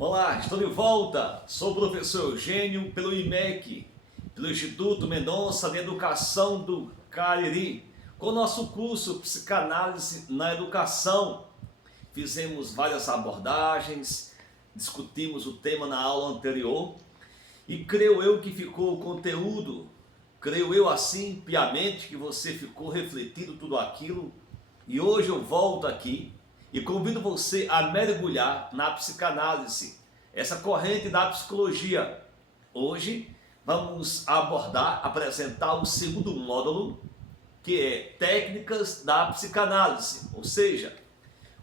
Olá, estou de volta. Sou o professor Eugênio pelo IMEC, pelo Instituto Mendonça de Educação do Cariri, com o nosso curso Psicanálise na Educação. Fizemos várias abordagens, discutimos o tema na aula anterior e creio eu que ficou o conteúdo, creio eu assim piamente que você ficou refletindo tudo aquilo. E hoje eu volto aqui e convido você a mergulhar na psicanálise, essa corrente da psicologia. Hoje vamos apresentar o segundo módulo, que é técnicas da psicanálise, ou seja,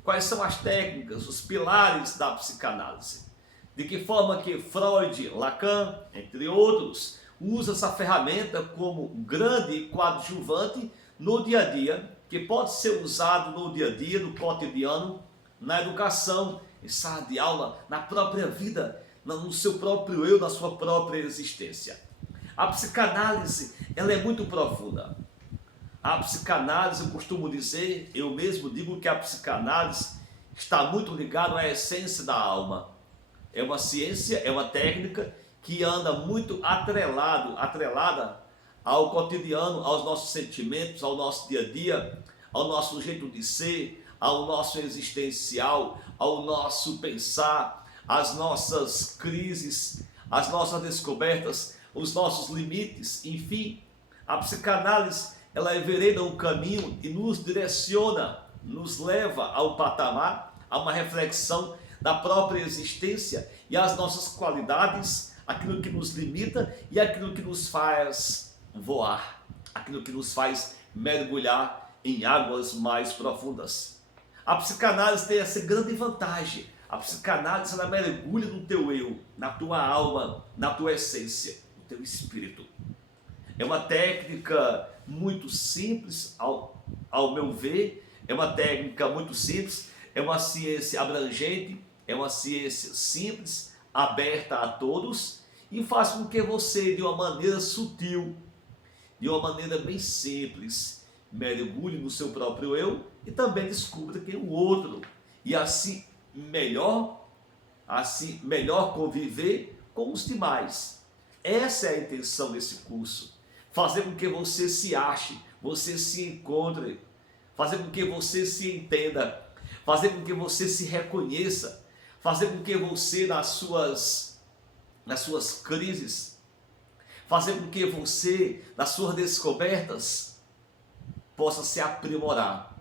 quais são as técnicas, os pilares da psicanálise. De que forma que Freud, Lacan, entre outros, usa essa ferramenta como grande coadjuvante no dia a dia, que pode ser usado no dia a dia, no cotidiano, na educação, em sala de aula, na própria vida, no seu próprio eu, na sua própria existência. A psicanálise, ela é muito profunda. A psicanálise, eu costumo dizer, eu mesmo digo que a psicanálise está muito ligada à essência da alma. É uma ciência, é uma técnica que anda muito atrelada ao cotidiano, aos nossos sentimentos, ao nosso dia a dia, ao nosso jeito de ser, ao nosso existencial, ao nosso pensar, às nossas crises, às nossas descobertas, os nossos limites, enfim. A psicanálise, ela envereda um caminho e nos direciona, nos leva ao patamar, a uma reflexão da própria existência e as nossas qualidades, aquilo que nos limita e aquilo que nos faz voar, aquilo que nos faz mergulhar em águas mais profundas. A psicanálise tem essa grande vantagem. A psicanálise, ela mergulha no teu eu, na tua alma, na tua essência, no teu espírito. É uma técnica muito simples, ao meu ver, é uma técnica muito simples, é uma ciência abrangente, é uma ciência simples, aberta a todos e faz com que você, de uma maneira sutil, de uma maneira bem simples, mergulhe no seu próprio eu e também descubra quem é o outro. E assim melhor conviver com os demais. Essa é a intenção desse curso. Fazer com que você se ache, você se encontre, fazer com que você se entenda, fazer com que você se reconheça, fazer com que você nas suas crises, fazer com que você, nas suas descobertas, possa se aprimorar,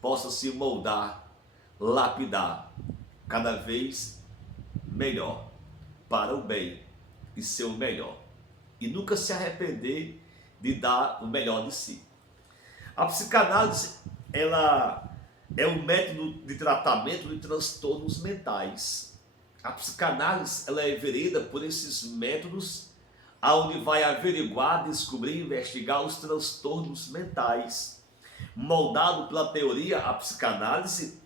possa se moldar, lapidar, cada vez melhor, para o bem e ser o melhor. E nunca se arrepender de dar o melhor de si. A psicanálise, ela é um método de tratamento de transtornos mentais. A psicanálise, ela é envereda por esses métodos aonde vai averiguar, descobrir, investigar os transtornos mentais. Moldado pela teoria, a psicanálise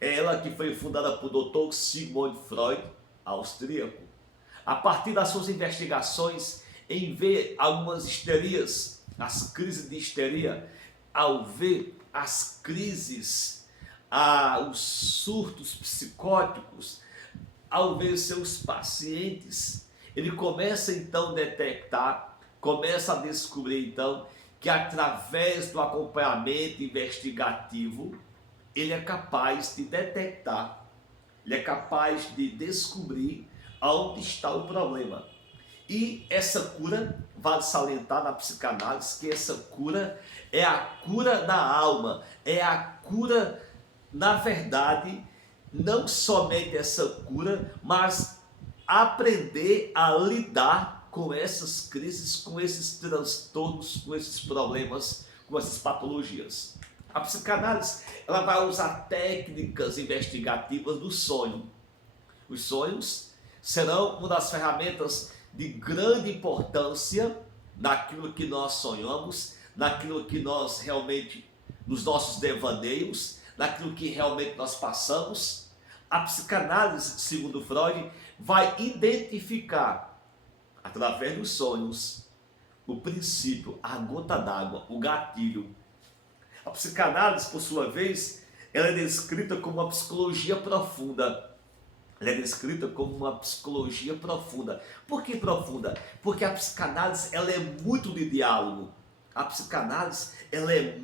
é ela que foi fundada por Dr. Sigmund Freud, austríaco. A partir das suas investigações em ver algumas histerias, as crises de histeria, ao ver as crises, os surtos psicóticos, ao ver seus pacientes, ele começa então a detectar, começa a descobrir então que através do acompanhamento investigativo, ele é capaz de detectar, ele é capaz de descobrir onde está o problema. E essa cura, vale salientar na psicanálise que essa cura é a cura da alma, é a cura, na verdade, não somente essa cura, mas aprender a lidar com essas crises, com esses transtornos, com esses problemas, com essas patologias. A psicanálise, ela vai usar técnicas investigativas do sonho. Os sonhos serão uma das ferramentas de grande importância naquilo que nós sonhamos, naquilo que nós realmente, nos nossos devaneios, naquilo que realmente nós passamos. A psicanálise, segundo Freud, vai identificar, através dos sonhos, o princípio, a gota d'água, o gatilho. A psicanálise, por sua vez, ela é descrita como uma psicologia profunda. Ela é descrita como uma psicologia profunda. Por que profunda? Porque a psicanálise ela é muito de diálogo. A psicanálise ela é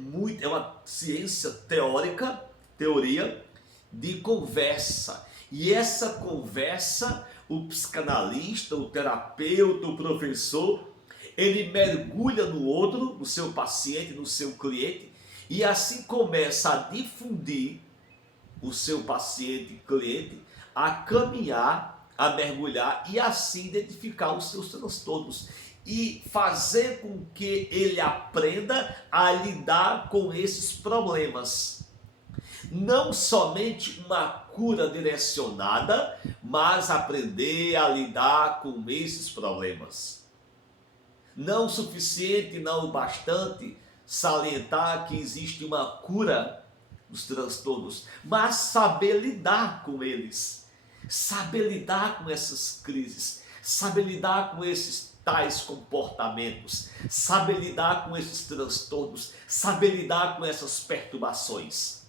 uma ciência teórica, teoria de conversa. E essa conversa, o psicanalista, o terapeuta, o professor, ele mergulha no outro, no seu paciente, no seu cliente, e assim começa a difundir o seu paciente, cliente, a caminhar, a mergulhar e assim identificar os seus transtornos e fazer com que ele aprenda a lidar com esses problemas. Não somente uma cura direcionada, mas aprender a lidar com esses problemas. Não o suficiente, não o bastante salientar que existe uma cura dos transtornos, mas saber lidar com eles, saber lidar com essas crises, saber lidar com esses tais comportamentos, saber lidar com esses transtornos, saber lidar com essas perturbações.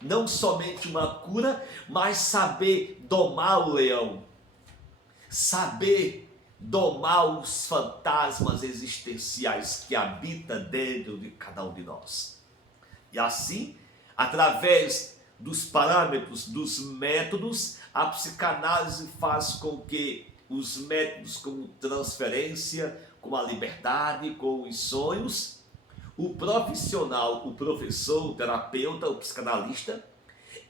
Não somente uma cura, mas saber domar o leão, saber domar os fantasmas existenciais que habitam dentro de cada um de nós. E assim, através dos parâmetros, dos métodos, a psicanálise faz com que os métodos como transferência, como a liberdade, com os sonhos, o profissional, o professor, o terapeuta, o psicanalista,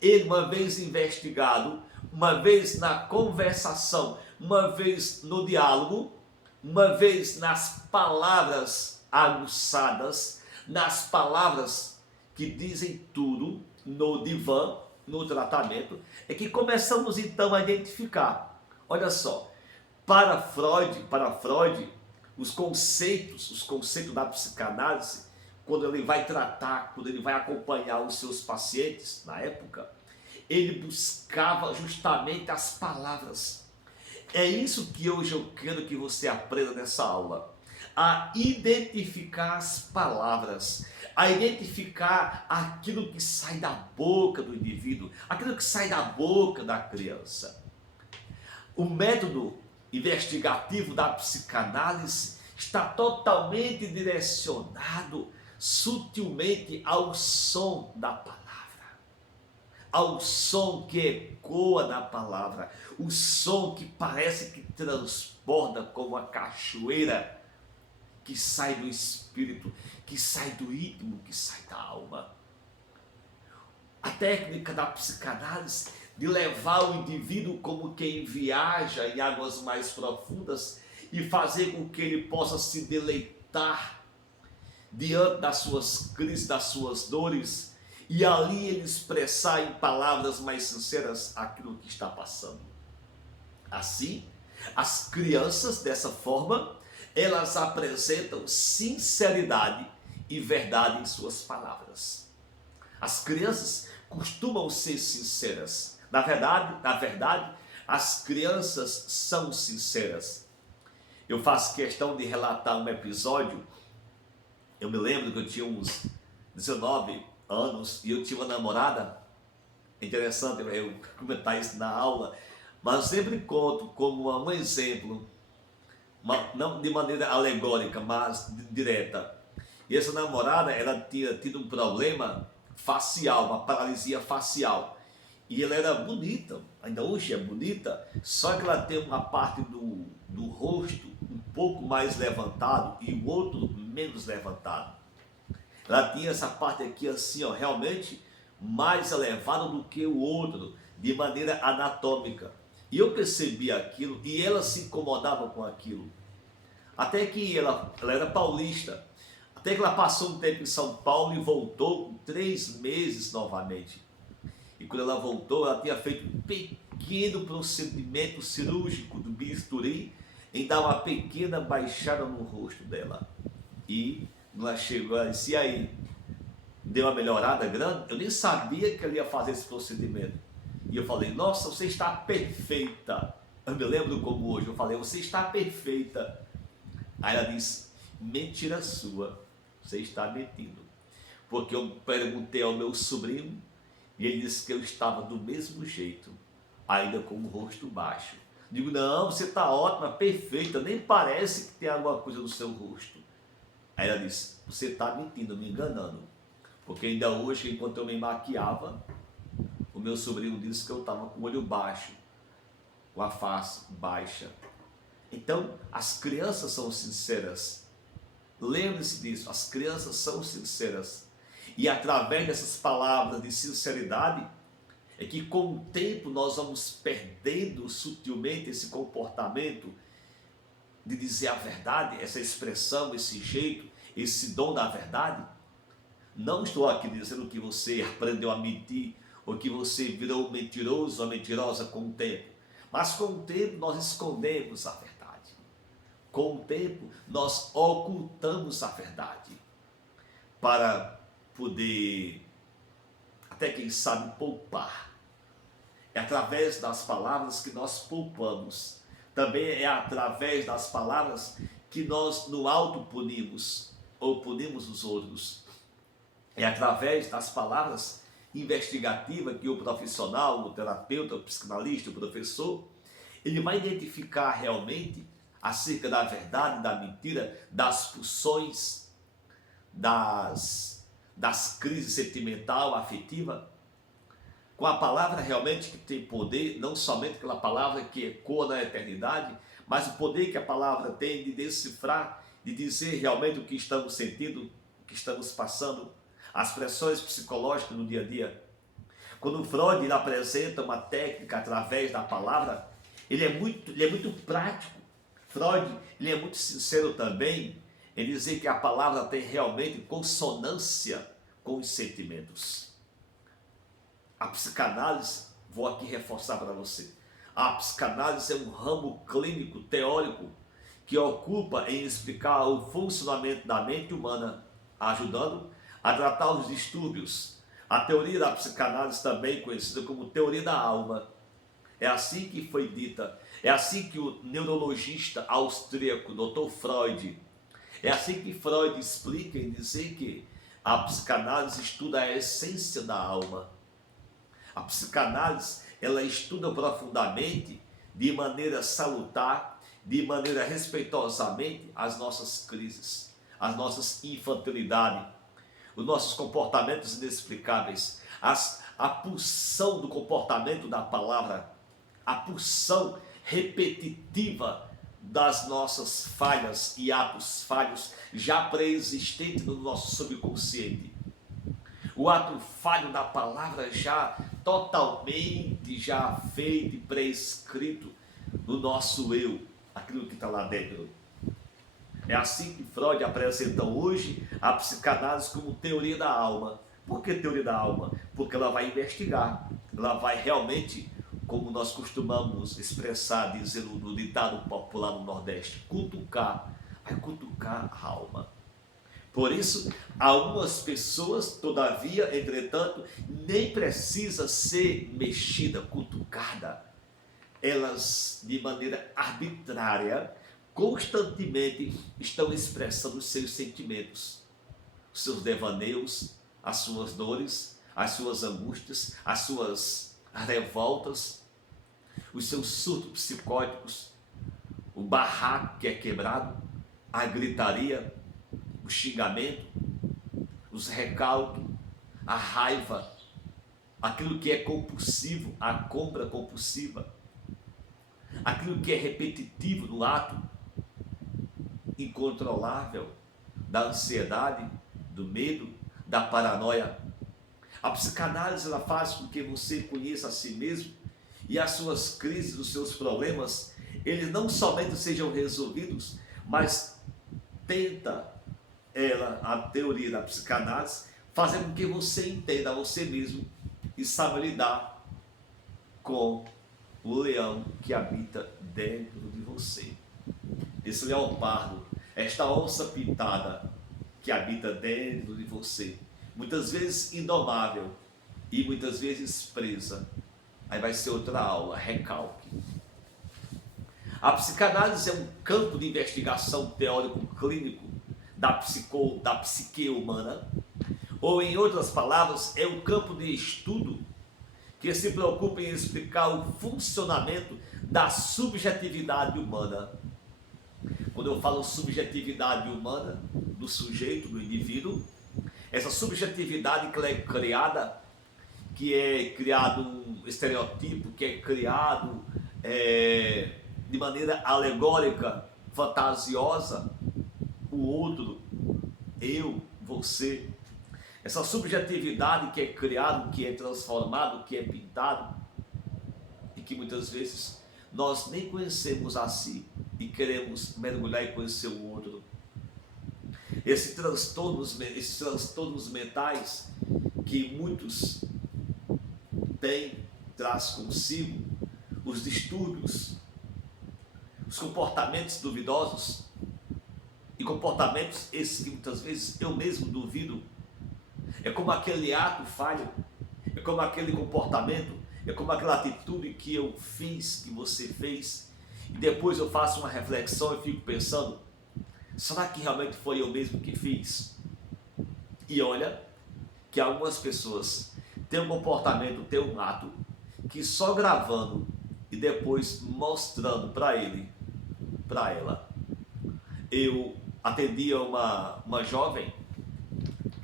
ele uma vez investigado, uma vez na conversação, uma vez no diálogo, uma vez nas palavras aguçadas, nas palavras que dizem tudo, no divã, no tratamento, é que começamos então a identificar. Olha só, para Freud, os conceitos da psicanálise, quando ele vai tratar, quando ele vai acompanhar os seus pacientes na época, ele buscava justamente as palavras. É isso que hoje eu quero que você aprenda nessa aula. A identificar as palavras, a identificar aquilo que sai da boca do indivíduo, aquilo que sai da boca da criança. O método investigativo da psicanálise está totalmente direcionado sutilmente ao som da palavra, ao som que ecoa na palavra, o som que parece que transborda como a cachoeira que sai do espírito, que sai do íntimo, que sai da alma. A técnica da psicanálise de levar o indivíduo como quem viaja em águas mais profundas e fazer com que ele possa se deleitar diante das suas crises, das suas dores, e ali ele expressar em palavras mais sinceras aquilo que está passando. Assim, as crianças, dessa forma, elas apresentam sinceridade e verdade em suas palavras. As crianças costumam ser sinceras. Na verdade, as crianças são sinceras. Eu faço questão de relatar um episódio. Eu me lembro que eu tinha uns 19 anos e eu tinha uma namorada. É interessante eu comentar isso na aula, mas eu sempre conto como um exemplo, não de maneira alegórica, mas direta. E essa namorada, ela tinha tido um problema facial, uma paralisia facial. E ela era bonita, ainda hoje é bonita, só que ela tem uma parte do rosto um pouco mais levantado e o outro menos levantado. Ela tinha essa parte aqui assim, ó, realmente mais elevada do que o outro, de maneira anatômica. E eu percebi aquilo e ela se incomodava com aquilo. Até que ela era paulista, até que ela passou um tempo em São Paulo e voltou com 3 meses novamente. E quando ela voltou, ela tinha feito um pequeno procedimento cirúrgico do bisturi em dar uma pequena baixada no rosto dela. E ela chegou, ela disse, e aí? Deu uma melhorada grande? Eu nem sabia que ela ia fazer esse procedimento. E eu falei, nossa, você está perfeita. Eu me lembro como hoje, eu falei, você está perfeita. Aí ela disse, mentira sua, você está mentindo. Porque eu perguntei ao meu sobrinho e ele disse que eu estava do mesmo jeito. ainda com o rosto baixo. Digo, não, você está ótima, perfeita, nem parece que tem alguma coisa no seu rosto. Aí ela disse, você está mentindo, me enganando. Porque ainda hoje, enquanto eu me maquiava, o meu sobrinho disse que eu estava com o olho baixo, com a face baixa. Então, as crianças são sinceras. Lembre-se disso, as crianças são sinceras. E através dessas palavras de sinceridade, é que com o tempo nós vamos perdendo sutilmente esse comportamento de dizer a verdade, essa expressão, esse jeito, esse dom da verdade. Não estou aqui dizendo que você aprendeu a mentir ou que você virou mentiroso ou mentirosa com o tempo. Mas com o tempo nós escondemos a verdade. Com o tempo nós ocultamos a verdade para poder, até quem sabe, poupar. É através das palavras que nós poupamos. Também é através das palavras que nós no auto punimos ou punimos os outros. É através das palavras investigativas que o profissional, o terapeuta, o psicanalista, o professor, ele vai identificar realmente acerca da verdade, da mentira, das pulsões, das crises sentimental, afetiva, com a palavra realmente que tem poder, não somente aquela palavra que ecoa na eternidade, mas o poder que a palavra tem de decifrar, de dizer realmente o que estamos sentindo, o que estamos passando, as pressões psicológicas no dia a dia. Quando Freud ele apresenta uma técnica através da palavra, ele é muito prático. Freud ele é muito sincero também em dizer que a palavra tem realmente consonância com os sentimentos. A psicanálise, vou aqui reforçar para você, a psicanálise é um ramo clínico, teórico, que ocupa em explicar o funcionamento da mente humana, ajudando a tratar os distúrbios. A teoria da psicanálise, também conhecida como teoria da alma, é assim que foi dita, é assim que o neurologista austríaco, Dr. Freud, é assim que Freud explica em dizer que a psicanálise estuda a essência da alma. A psicanálise, ela estuda profundamente, de maneira salutar, de maneira respeitosamente, as nossas crises, as nossas infantilidades, os nossos comportamentos inexplicáveis, a pulsão do comportamento da palavra, a pulsão repetitiva das nossas falhas e atos falhos já pré-existentes no nosso subconsciente. O ato falho da palavra já totalmente já feito e prescrito no nosso eu, aquilo que está lá dentro. É assim que Freud apresenta hoje a psicanálise como teoria da alma. Por que teoria da alma? Porque ela vai investigar, ela vai realmente, como nós costumamos expressar, dizer no ditado popular no Nordeste, cutucar, vai cutucar a alma. Por isso, algumas pessoas, todavia, entretanto, nem precisa ser mexida, cutucada. Elas, de maneira arbitrária, constantemente estão expressando os seus sentimentos, os seus devaneios, as suas dores, as suas angústias, as suas revoltas, os seus surtos psicóticos, o barraco que é quebrado, a gritaria, o xingamento, os recalques, a raiva, aquilo que é compulsivo, a compra compulsiva, aquilo que é repetitivo no ato, incontrolável, da ansiedade, do medo, da paranoia. A psicanálise ela faz com que você conheça a si mesmo e as suas crises, os seus problemas, eles não somente sejam resolvidos, mas tenta ela, a teoria da psicanálise, fazer com que você entenda a você mesmo e saiba lidar com o leão que habita dentro de você. Esse leopardo, esta onça pintada que habita dentro de você, muitas vezes indomável e muitas vezes presa. Aí vai ser outra aula, recalque. A psicanálise é um campo de investigação teórico-clínico da psique humana, ou em outras palavras, é um campo de estudo que se preocupa em explicar o funcionamento da subjetividade humana. Quando eu falo subjetividade humana, do sujeito, do indivíduo, essa subjetividade que ela é criada, que é criado um estereotipo, que é criado de maneira alegórica, fantasiosa, o outro, eu, você. Essa subjetividade que é criado, que é transformado, que é pintado, e que muitas vezes nós nem conhecemos a si e queremos mergulhar e conhecer o outro. Esses transtornos mentais que muitos têm, traz consigo os distúrbios, os comportamentos duvidosos, e comportamentos esses que muitas vezes eu mesmo duvido. É como aquele ato falho, é como aquele comportamento, é como aquela atitude que eu fiz, que você fez, e depois eu faço uma reflexão e fico pensando, será que realmente foi eu mesmo que fiz? E olha que algumas pessoas têm um comportamento, têm um ato, que só gravando e depois mostrando para ele, para ela. Eu atendia uma jovem,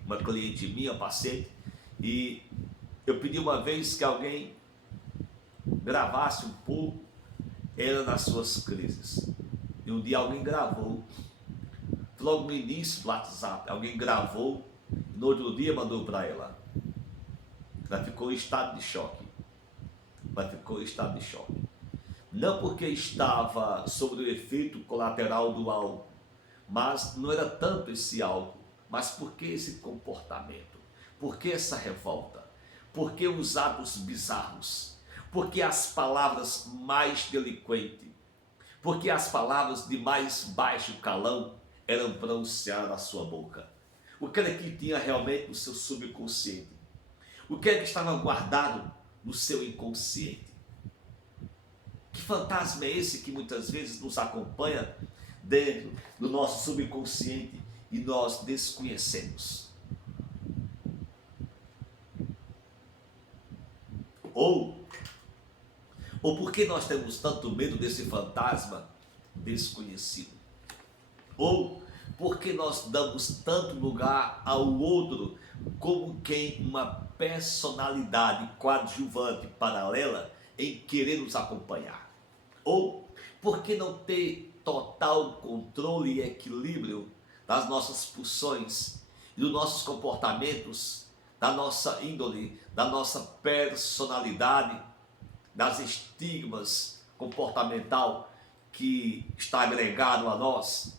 uma cliente minha, paciente, e eu pedi uma vez que alguém gravasse um pouco ela nas suas crises. E um dia alguém gravou, logo no início do WhatsApp, alguém gravou, e no outro dia mandou para ela. Ela ficou em estado de choque. Não porque estava sob o efeito colateral do álcool, mas não era tanto esse álcool, mas porque esse comportamento, porque essa revolta, porque os atos bizarros, porque as palavras mais delinquentes, porque as palavras de mais baixo calão eram pronunciadas na sua boca. O que é que tinha realmente no seu subconsciente? O que é que estava guardado no seu inconsciente? Que fantasma é esse que muitas vezes nos acompanha dentro do nosso subconsciente e nós desconhecemos? Ou por que nós temos tanto medo desse fantasma desconhecido? Ou por que nós damos tanto lugar ao outro como quem uma personalidade coadjuvante paralela em querer nos acompanhar? Ou por que não ter total controle e equilíbrio das nossas pulsões e dos nossos comportamentos, da nossa índole, da nossa personalidade, das estigmas comportamental que está agregado a nós?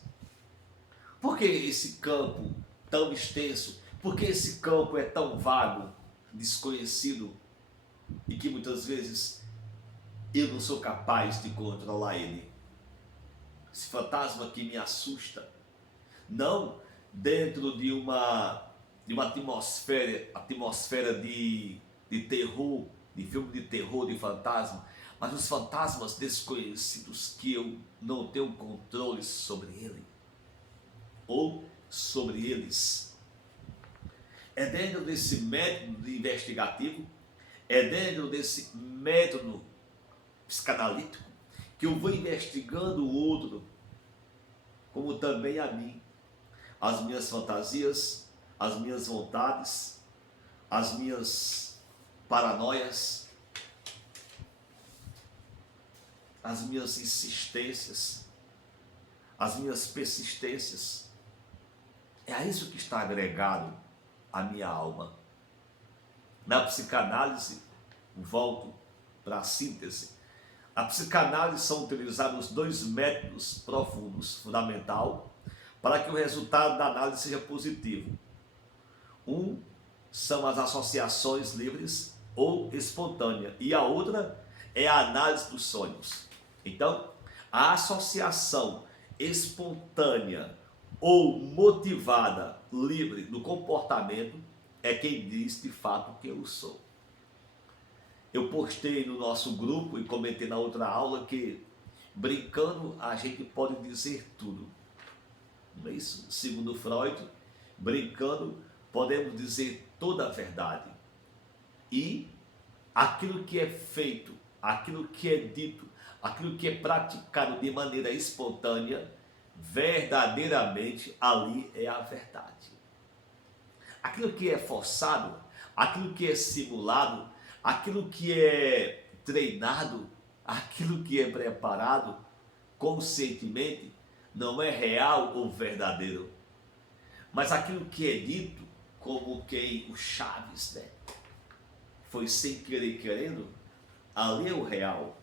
Por que esse campo tão extenso? Por que esse campo é tão vago, desconhecido e que muitas vezes eu não sou capaz de controlar ele? Esse fantasma que me assusta, não dentro de uma atmosfera de terror, de filme de terror, de fantasma, mas os fantasmas desconhecidos que eu não tenho controle sobre ele ou sobre eles. É dentro desse método investigativo, é dentro desse método psicanalítico que eu vou investigando o outro, como também a mim, as minhas fantasias, as minhas vontades, as minhas paranoias, as minhas insistências, as minhas persistências. É a isso que está agregado à minha alma. Na psicanálise, volto para a síntese. A psicanálise são utilizados dois métodos profundos, fundamental, para que o resultado da análise seja positivo. Um são as associações livres ou espontâneas, e a outra é a análise dos sonhos. Então, a associação espontânea ou motivada, livre do comportamento, é quem diz de fato quem eu sou. Eu postei no nosso grupo e comentei na outra aula que, brincando, a gente pode dizer tudo. Não é isso? Segundo Freud, brincando, podemos dizer toda a verdade. E aquilo que é feito, aquilo que é dito, aquilo que é praticado de maneira espontânea, verdadeiramente ali é a verdade. Aquilo que é forçado, aquilo que é simulado, aquilo que é treinado, aquilo que é preparado conscientemente, não é real ou verdadeiro. Mas aquilo que é dito, como quem o Chaves, né? Foi sem querer querendo, ali é o real.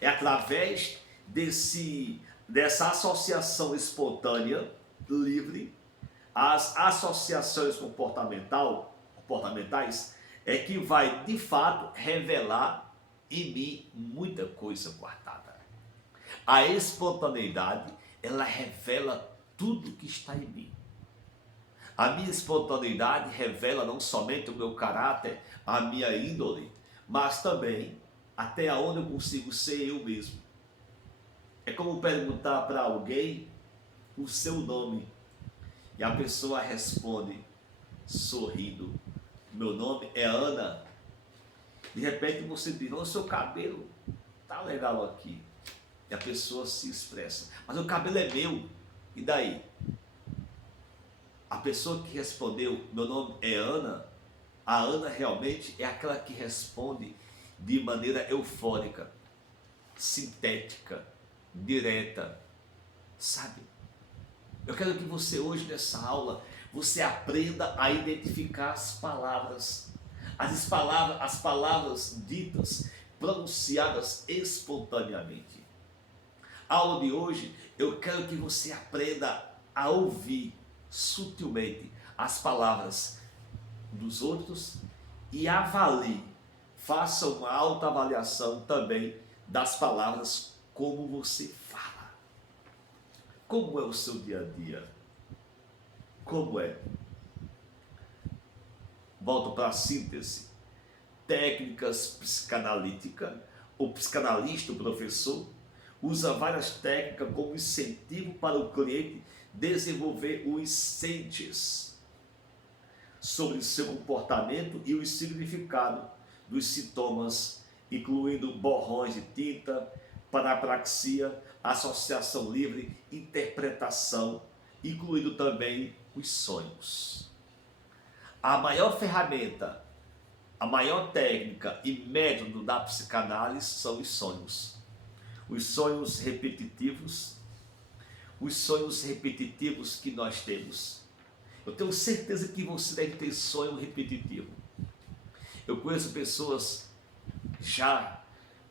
É através dessa associação espontânea, livre, as associações comportamentais, é que vai de fato revelar em mim muita coisa guardada. A espontaneidade, ela revela tudo que está em mim. A minha espontaneidade revela não somente o meu caráter, a minha índole, mas também até onde eu consigo ser eu mesmo. É como perguntar para alguém o seu nome e a pessoa responde sorrindo: meu nome é Ana. De repente você diz: o seu cabelo tá legal aqui. E a pessoa se expressa: mas o cabelo é meu. E daí? A pessoa que respondeu: meu nome é Ana, a Ana realmente é aquela que responde de maneira eufórica, sintética, direta, sabe? Eu quero que você hoje nessa aula, você aprenda a identificar as palavras ditas, pronunciadas espontaneamente. A aula de hoje, eu quero que você aprenda a ouvir sutilmente as palavras dos outros e avalie, faça uma autoavaliação também das palavras como você fala. Como é o seu dia a dia? Como é? Volto para a síntese. Técnicas psicanalíticas, o psicanalista, o professor, usa várias técnicas como incentivo para o cliente desenvolver os incêndios sobre seu comportamento e o significado dos sintomas, incluindo borrões de tinta, parapraxia, associação livre, interpretação, incluindo também os sonhos. A maior ferramenta, a maior técnica e método da psicanálise são os sonhos. Os sonhos repetitivos que nós temos. Eu tenho certeza que você deve ter sonho repetitivo. Eu conheço pessoas já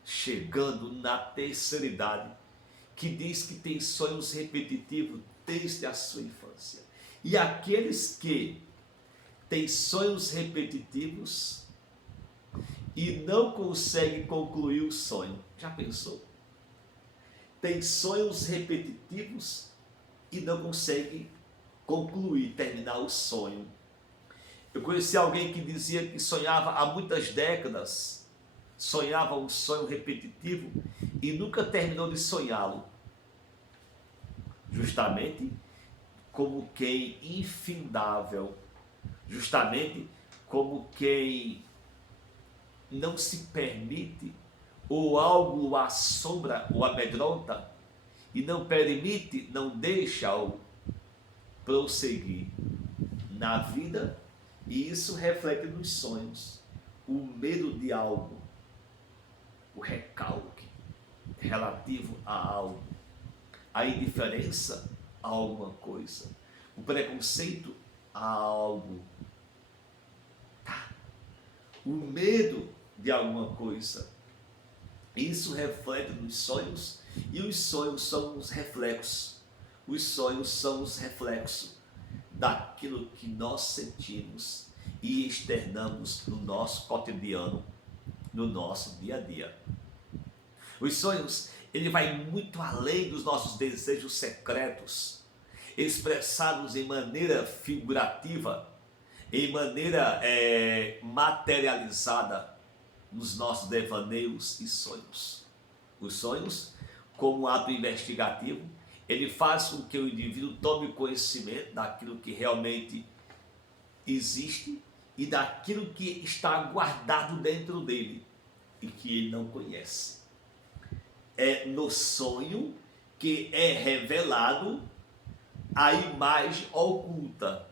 chegando na terceira idade que diz que tem sonhos repetitivos desde a sua infância. E aqueles que têm sonhos repetitivos e não conseguem concluir o sonho, já pensou? Tem sonhos repetitivos e não consegue concluir, terminar o sonho. Eu conheci alguém que dizia que sonhava há muitas décadas, sonhava um sonho repetitivo e nunca terminou de sonhá-lo. Justamente como quem infindável, justamente como quem não se permite, ou algo o assombra ou amedronta, e não permite, não deixa-o prosseguir na vida, e isso reflete nos sonhos. O medo de algo, o recalque relativo a algo, a indiferença a alguma coisa, o preconceito a algo, tá? O medo de alguma coisa. Isso reflete nos sonhos, e os sonhos são os reflexos. Os sonhos são os reflexos daquilo que nós sentimos e externamos no nosso cotidiano, no nosso dia a dia. Os sonhos, ele vai muito além dos nossos desejos secretos, expressados em maneira figurativa, em maneira materializada nos nossos devaneios e sonhos. Os sonhos, como ato investigativo, ele faz com que o indivíduo tome conhecimento daquilo que realmente existe e daquilo que está guardado dentro dele e que ele não conhece. É no sonho que é revelado a imagem oculta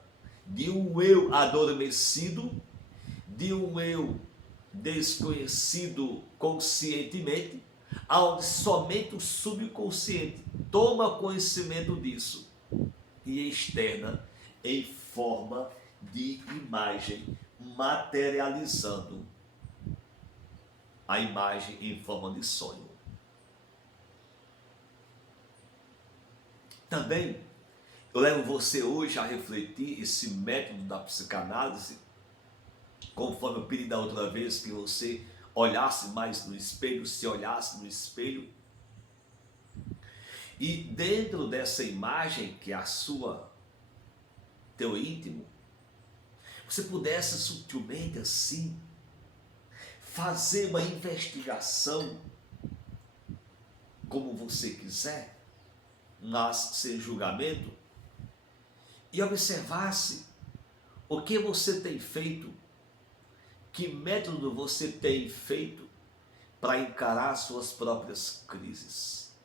de um eu adormecido, de um eu desconhecido conscientemente, onde somente o subconsciente toma conhecimento disso e externa em forma de imagem, materializando a imagem em forma de sonho. Também eu levo você hoje a refletir esse método da psicanálise, conforme eu pedi da outra vez que você olhasse mais no espelho, se olhasse no espelho, e dentro dessa imagem que é a sua, teu íntimo, você pudesse sutilmente assim fazer uma investigação como você quiser, mas sem julgamento, e observasse o que você tem feito, que método você tem feito para encarar suas próprias crises.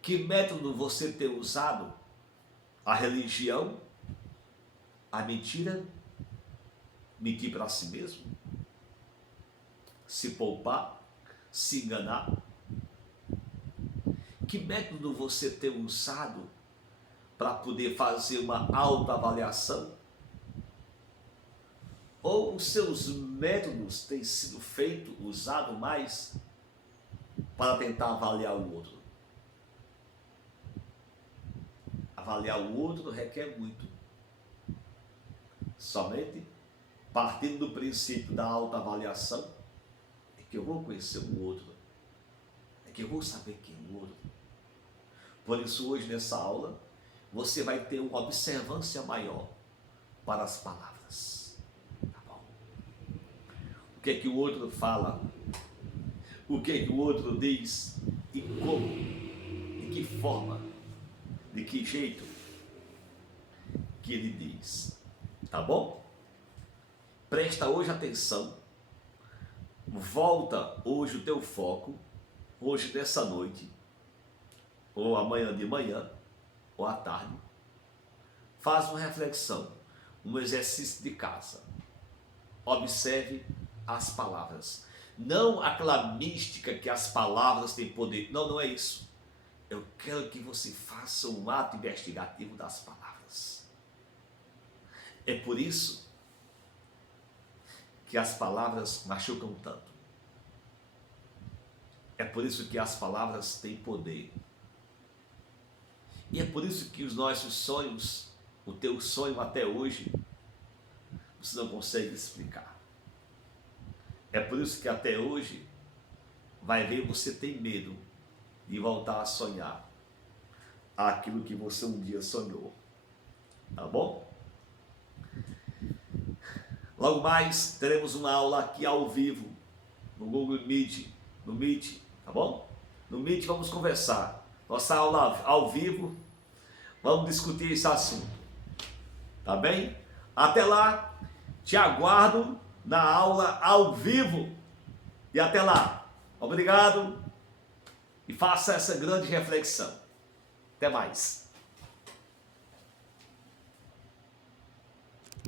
Que método você tem usado? A religião? A mentira? Mentir para si mesmo? Se poupar? Se enganar? Que método você tem usado para poder fazer uma autoavaliação? Ou os seus métodos têm sido usados mais para tentar avaliar o outro? Avaliar o outro requer muito. Somente partindo do princípio da autoavaliação é que eu vou conhecer o outro, é que eu vou saber quem é o outro. Por isso hoje nessa aula você vai ter uma observância maior para as palavras. Tá bom? O que é que o outro fala? O que é que o outro diz? E como? De que forma? De que jeito que ele diz? Tá bom? Presta hoje atenção. Volta hoje o teu foco, hoje nessa noite, ou amanhã de manhã, ou à tarde. Faz uma reflexão, um exercício de casa. Observe as palavras. Não aquela mística que as palavras têm poder. Não, não é isso. Eu quero que você faça um ato investigativo das palavras. É por isso que as palavras machucam tanto. É por isso que as palavras têm poder. E é por isso que os nossos sonhos, o teu sonho até hoje, você não consegue explicar. É por isso que até hoje, vai ver, você tem medo de voltar a sonhar aquilo que você um dia sonhou. Tá bom? Logo mais, teremos uma aula aqui ao vivo, no Google Meet, no Meet, tá bom? No Meet vamos conversar. Nossa aula ao vivo, vamos discutir esse assunto. Tá bem? Até lá, te aguardo na aula ao vivo. E até lá. Obrigado e faça essa grande reflexão. Até mais.